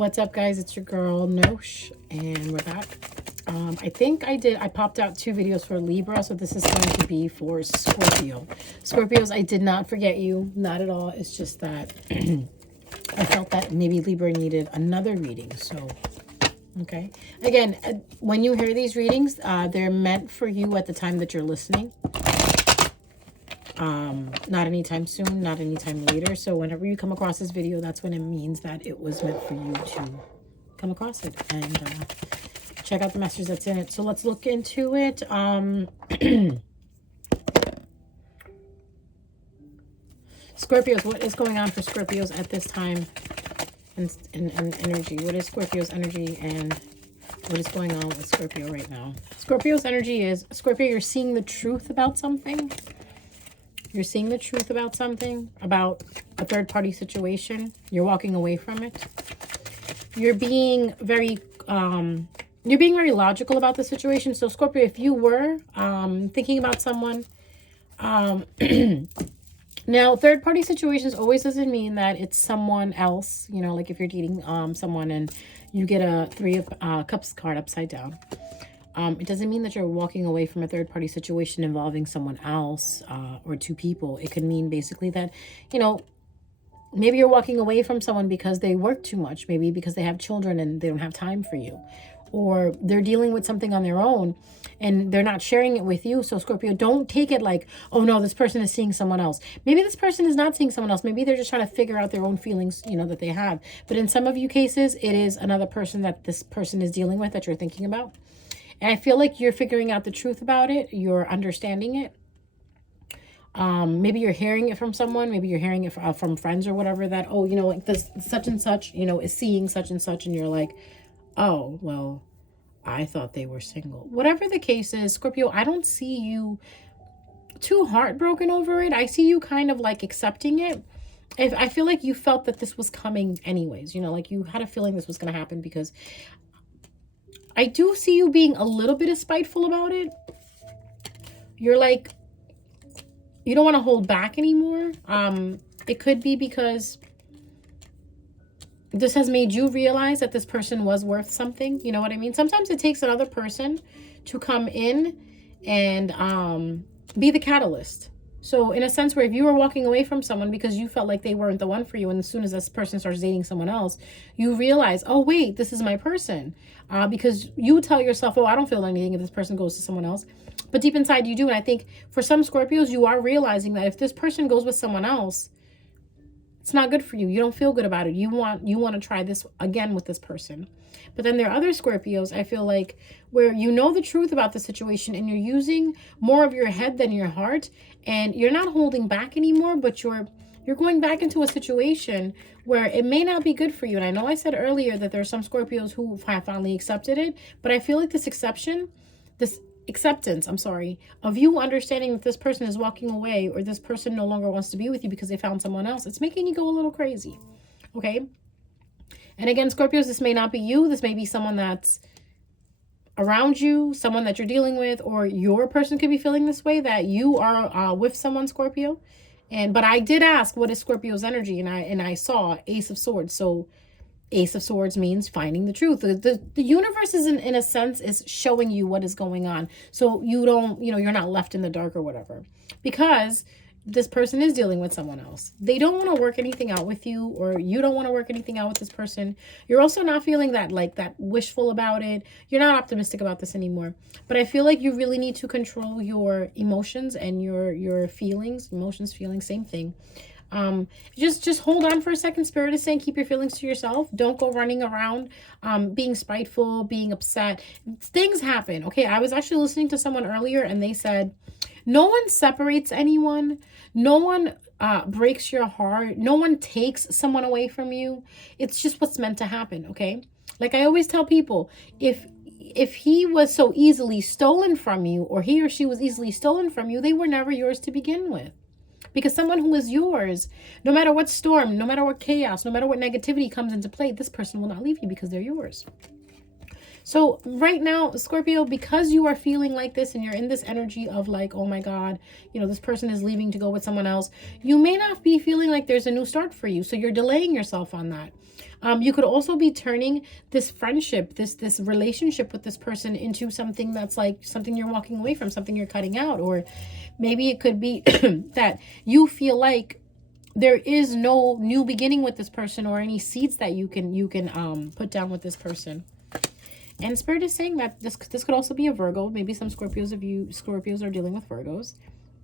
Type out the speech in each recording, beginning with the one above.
What's up, guys? It's your girl Nosh, and we're back. I popped out 2 videos for Libra, so this is going to be for Scorpio. Scorpios, I did not forget you, not at all. It's just that I felt that maybe Libra needed another reading, so okay. Again, when you hear these readings, they're meant for you at the time that you're listening. Not anytime soon, not anytime later. So whenever you come across this video, that's when it means that it was meant for you to come across it and check out the message that's in it. So let's look into it. Scorpios, what is going on for Scorpios at this time and energy? What is Scorpio's energy and what is going on with Scorpio right now? Scorpio's energy is, Scorpio, you're seeing the truth about something. You're seeing the truth about something, about a third-party situation. You're walking away from it. You're being very logical about the situation. So, Scorpio, if you were thinking about someone, now, third-party situations always doesn't mean that it's someone else. You know, like if you're dating someone and you get a 3 of Cups card upside down. It doesn't mean that you're walking away from a third-party situation involving someone else or 2 people. It could mean basically that, you know, maybe you're walking away from someone because they work too much. Maybe because they have children and they don't have time for you. Or they're dealing with something on their own and they're not sharing it with you. So, Scorpio, don't take it like, oh, no, this person is seeing someone else. Maybe this person is not seeing someone else. Maybe they're just trying to figure out their own feelings, you know, that they have. But in some of you cases, it is another person that this person is dealing with that you're thinking about. And I feel like you're figuring out the truth about it. You're understanding it. Maybe you're hearing it from someone. Maybe you're hearing it from friends or whatever that, oh, you know, like this such and such, you know, is seeing such and such. And you're like, oh, well, I thought they were single. Whatever the case is, Scorpio, I don't see you too heartbroken over it. I see you kind of like accepting it. I feel like you felt that this was coming anyways. You know, like you had a feeling this was going to happen because I do see you being a little bit spiteful about it. You're like, you don't want to hold back anymore. It could be because this has made you realize that this person was worth something. You know what I mean? Sometimes it takes another person to come in and be the catalyst. So in a sense where if you were walking away from someone because you felt like they weren't the one for you, and as soon as this person starts dating someone else, you realize, oh, wait, this is my person. Because you tell yourself, oh, I don't feel anything if this person goes to someone else. But deep inside you do. And I think for some Scorpios, you are realizing that if this person goes with someone else, it's not good for you. You don't feel good about it. You want to try this again with this person. But then there are other Scorpios, I feel like, where you know the truth about the situation and you're using more of your head than your heart, and you're not holding back anymore, but you're going back into a situation where it may not be good for you. And I know I said earlier that there are some Scorpios who have finally accepted it, but I feel like this acceptance, of you understanding that this person is walking away or this person no longer wants to be with you because they found someone else, it's making you go a little crazy. Okay? And again, Scorpios, this may not be you. This may be someone that's around you, someone that you're dealing with, or your person could be feeling this way, that you are with someone, Scorpio. But I did ask, what is Scorpio's energy? And I saw Ace of Swords. So Ace of Swords means finding the truth. The universe is in a sense is showing you what is going on. So you don't, you know, you're not left in the dark or whatever, because this person is dealing with someone else. They don't want to work anything out with you, or you don't want to work anything out with this person. You're also not feeling that wishful about it. You're not optimistic about this anymore. But I feel like you really need to control your emotions and your feelings. Emotions, feelings, same thing. Just hold on for a second. Spirit is saying keep your feelings to yourself. Don't go running around being spiteful, being upset. Things happen. Okay, I was actually listening to someone earlier and they said no one separates anyone. No one breaks your heart. No one takes someone away from you. It's just what's meant to happen, okay? Like I always tell people, if he was so easily stolen from you, or he or she was easily stolen from you, they were never yours to begin with. Because someone who is yours, no matter what storm, no matter what chaos, no matter what negativity comes into play, this person will not leave you because they're yours. So right now, Scorpio, because you are feeling like this and you're in this energy of like, oh my God, you know, this person is leaving to go with someone else, you may not be feeling like there's a new start for you. So you're delaying yourself on that. You could also be turning this friendship, this relationship with this person into something that's like something you're walking away from, something you're cutting out. Or maybe it could be that you feel like there is no new beginning with this person or any seeds that you can put down with this person. And Spirit is saying that this could also be a Virgo. Maybe some Scorpios are dealing with Virgos.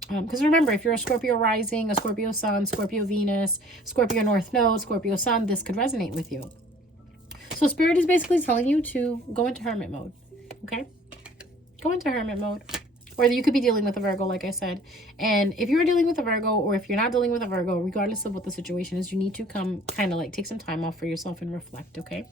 Because remember, if you're a Scorpio rising, a Scorpio sun, Scorpio Venus, Scorpio North Node, Scorpio sun, this could resonate with you. So Spirit is basically telling you to go into hermit mode. Okay? Go into hermit mode. Or you could be dealing with a Virgo, like I said. And if you're dealing with a Virgo, or if you're not dealing with a Virgo, regardless of what the situation is, you need to kind of like take some time off for yourself and reflect, okay?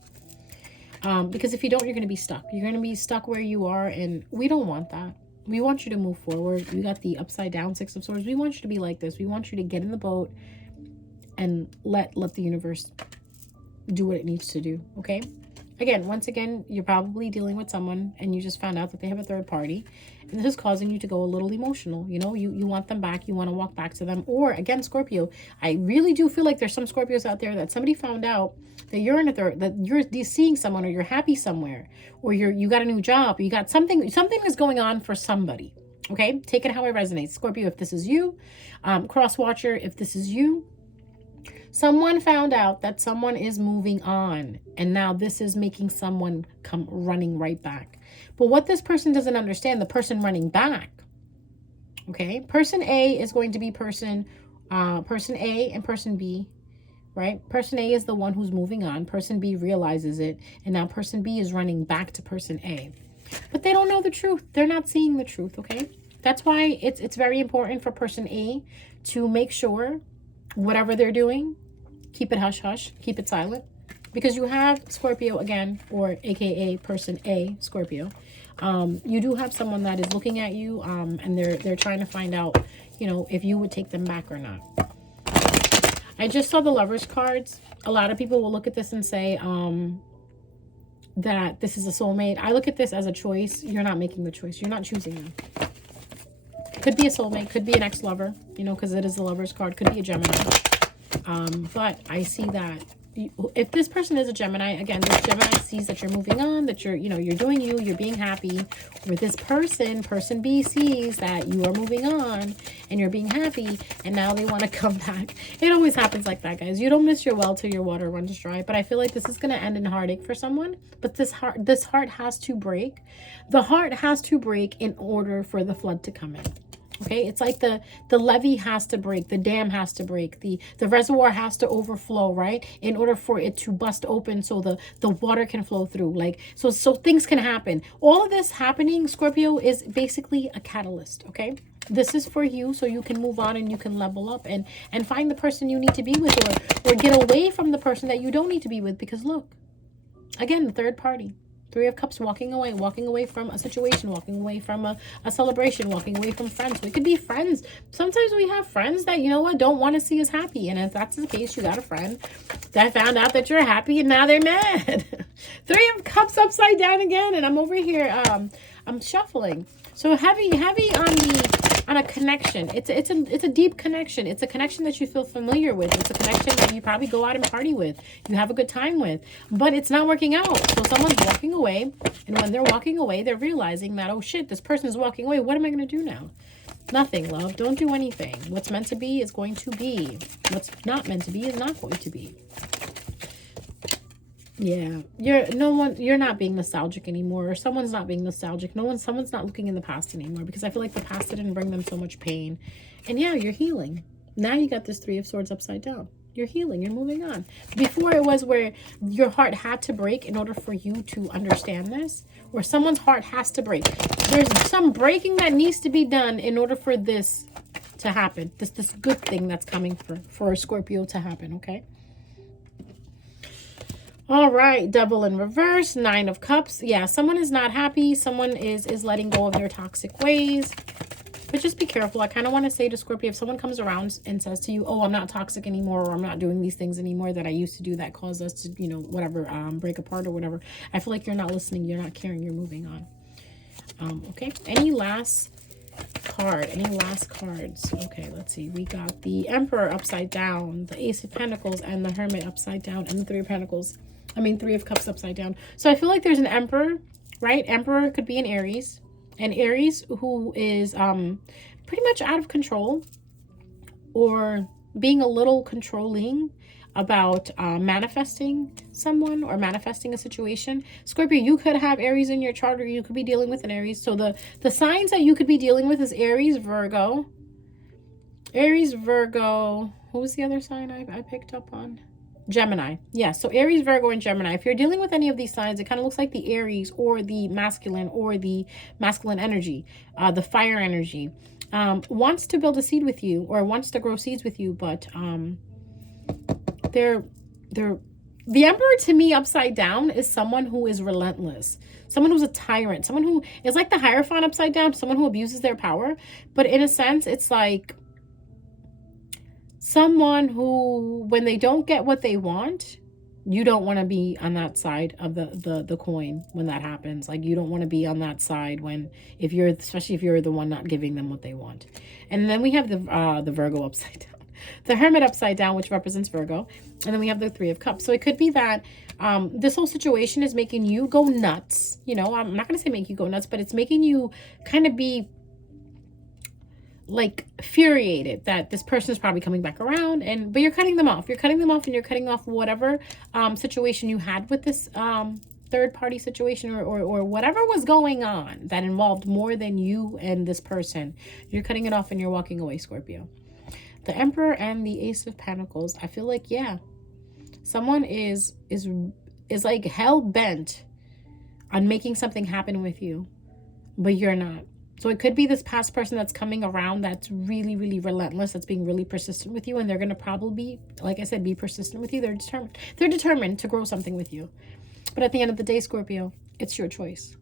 Because if you don't, you're going to be stuck. You're going to be stuck where you are, and we don't want that. We want you to move forward. We got the upside down Six of Swords. We want you to be like this. We want you to get in the boat and let the universe do what it needs to do, okay? Again, once again, you're probably dealing with someone and you just found out that they have a third party. And this is causing you to go a little emotional. You know, you want them back. You want to walk back to them. Or again, Scorpio, I really do feel like there's some Scorpios out there that somebody found out that you're in that you're seeing someone, or you're happy somewhere, or you got a new job, or you got something is going on for somebody. Okay, take it how it resonates. Scorpio, if this is you, cross watcher, if this is you, someone found out that someone is moving on, and now this is making someone come running right back. But what this person doesn't understand, the person running back, okay, person A is going to be person A and person B, right? Person A is the one who's moving on. Person B realizes it, and now person B is running back to person A. But they don't know the truth. They're not seeing the truth, okay? That's why it's very important for person A to make sure whatever they're doing, keep it hush-hush, keep it silent. Because you have Scorpio again, or AKA person A, Scorpio. You do have someone that is looking at you, and they're trying to find out, you know, if you would take them back or not. I just saw the Lovers cards. A lot of people will look at this and say that this is a soulmate. I look at this as a choice. You're not making the choice. You're not choosing them. Could be a soulmate. Could be an ex-lover, you know, because it is the Lovers card. Could be a Gemini. But I see that if this person is a Gemini, again, this Gemini sees that you're moving on, that you're doing you're being happy. Or this person B sees that you are moving on and you're being happy, and now they want to come back. It always happens like that, guys. You don't miss your well till your water runs dry. But I feel like this is going to end in heartache for someone. But this heart has to break. The heart has to break in order for the flood to come in. Okay, it's like the levee has to break, the dam has to break, the reservoir has to overflow, right? In order for it to bust open so the water can flow through. Like, so things can happen. All of this happening, Scorpio, is basically a catalyst, okay? This is for you so you can move on and you can level up and find the person you need to be with, or get away from the person that you don't need to be with. Because look, again, the third party. Three of Cups, walking away from a situation, walking away from a celebration, walking away from friends. We could be friends. Sometimes we have friends that, you know what, don't want to see us happy. And if that's the case, you got a friend that found out that you're happy and now they're mad. Three of Cups upside down again. And I'm over here, I'm shuffling. So heavy on a connection. It's a deep connection. It's a connection that you feel familiar with. It's a connection that you probably go out and party with. You have a good time with. But it's not working out. So someone's walking away. And when they're walking away, they're realizing that, oh shit, this person is walking away. What am I going to do now? Nothing, love. Don't do anything. What's meant to be is going to be. What's not meant to be is not going to be. Yeah, you're not being nostalgic anymore, or someone's not being nostalgic. Someone's not looking in the past anymore, because I feel like the past didn't bring them so much pain. And yeah, you're healing. Now you got this Three of Swords upside down. You're healing. You're moving on. Before, it was where your heart had to break in order for you to understand this, where someone's heart has to break. There's some breaking that needs to be done in order for this to happen. This good thing that's coming for a Scorpio to happen, okay? All right, Devil in reverse, Nine of Cups. Yeah, someone is not happy. Someone is letting go of their toxic ways. But just be careful. I kind of want to say to Scorpio, if someone comes around and says to you, oh, I'm not toxic anymore, or I'm not doing these things anymore that I used to do that caused us to, you know, whatever, break apart or whatever. I feel like you're not listening. You're not caring. You're moving on. Okay. Any last card? Any last cards? Okay, let's see. We got the Emperor upside down, the Ace of Pentacles, and the Hermit upside down, and the Three of Pentacles. I mean, Three of Cups upside down. So I feel like there's an Emperor, right? Emperor could be an Aries. And Aries who is pretty much out of control or being a little controlling about manifesting someone or manifesting a situation. Scorpio, you could have Aries in your chart, or you could be dealing with an Aries. So the signs that you could be dealing with is Aries, Virgo. Aries, Virgo. What was the other sign I picked up on? Gemini. Yeah, so Aries, Virgo, and Gemini. If you're dealing with any of these signs, it kind of looks like the Aries or the masculine energy, the fire energy, wants to build a seed with you or wants to grow seeds with you, but the Emperor to me upside down is someone who is relentless, someone who's a tyrant, someone who is like the Hierophant upside down, someone who abuses their power. But in a sense, it's like someone who, when they don't get what they want, you don't want to be on that side of the coin when that happens. Like, you don't want to be on that side when, especially if you're the one not giving them what they want. And then we have the Virgo upside down, the Hermit upside down, which represents Virgo. And then we have the Three of Cups. So it could be that this whole situation is making you go nuts. You know, I'm not going to say make you go nuts, but it's making you kind of be like infuriated that this person is probably coming back around, but you're cutting them off. You're cutting them off, and you're cutting off whatever situation you had with this third party situation or whatever was going on that involved more than you and this person. You're cutting it off and you're walking away, Scorpio. The Emperor and the Ace of Pentacles. I feel like, yeah, someone is like hell bent on making something happen with you, but you're not. So it could be this past person that's coming around that's really, really relentless, that's being really persistent with you, and they're going to probably, like I said, be persistent with you. They're determined. They're determined to grow something with you. But at the end of the day, Scorpio, it's your choice.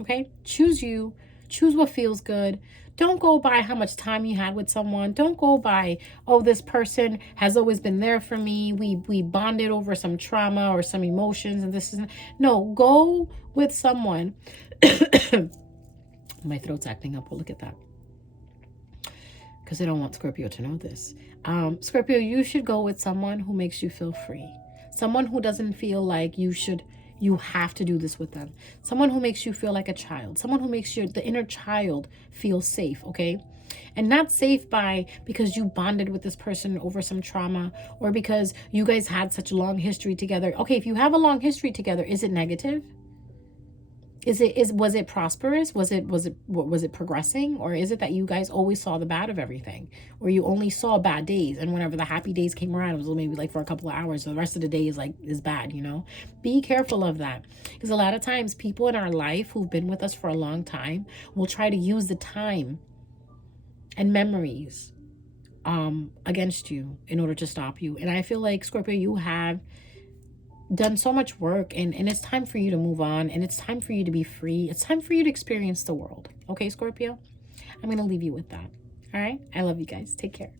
Okay? Choose you. Choose what feels good. Don't go by how much time you had with someone. Don't go by, oh, this person has always been there for me. We bonded over some trauma or some emotions, and this is no. Go with someone. My throat's acting up. Well, look at that. Because I don't want Scorpio to know this. Scorpio, you should go with someone who makes you feel free. Someone who doesn't feel like you have to do this with them. Someone who makes you feel like a child. Someone who makes the inner child feel safe, okay? And not safe because you bonded with this person over some trauma, or because you guys had such a long history together. Okay, if you have a long history together, is it negative? Was it prosperous? Was it progressing? Or is it that you guys always saw the bad of everything? Or you only saw bad days, and whenever the happy days came around, it was maybe like for a couple of hours, so the rest of the day is bad, you know? Be careful of that. Because a lot of times people in our life who've been with us for a long time will try to use the time and memories against you in order to stop you. And I feel like, Scorpio, you have done so much work, and it's time for you to move on, and it's time for you to be free. It's time for you to experience the world. Okay, Scorpio? I'm going to leave you with that. All right? I love you guys. Take care.